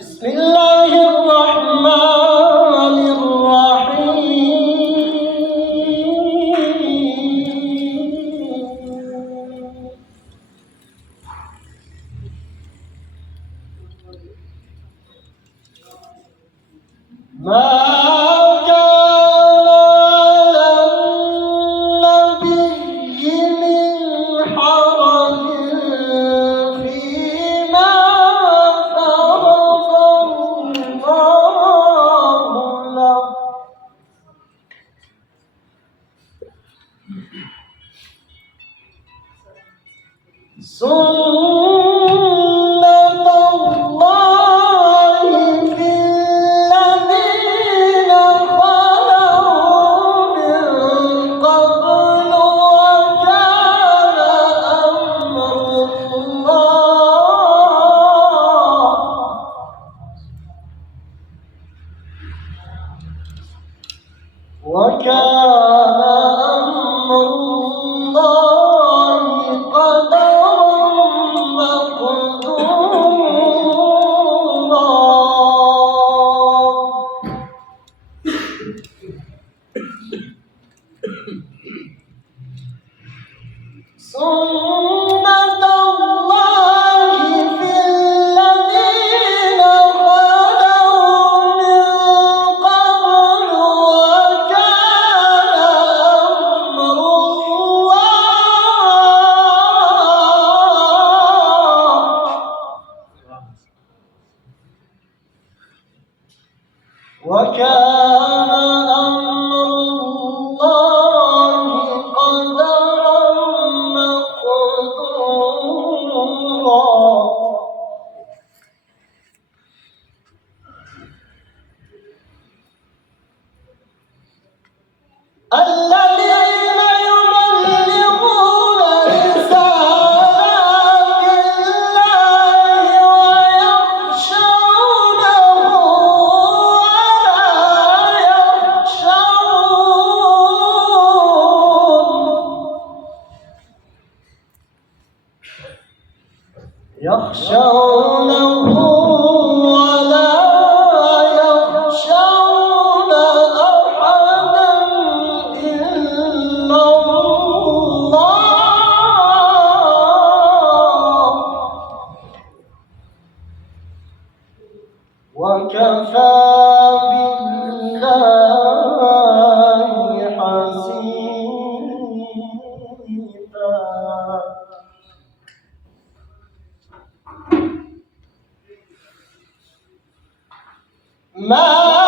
بسم الله الرحمن الرحيم. ما سنة الله في الذين خلوا من قبل وكان أمر الله قدرا مقدورا. سنة الله في الذين خلوا من قبل وكان أمر الله قدرا مقدورا. الذين يبلغون رسالات الله ويخشونه ولا يخشونه ولا يخشون أحدا إلا الله وكفى بالله حسيبا. ما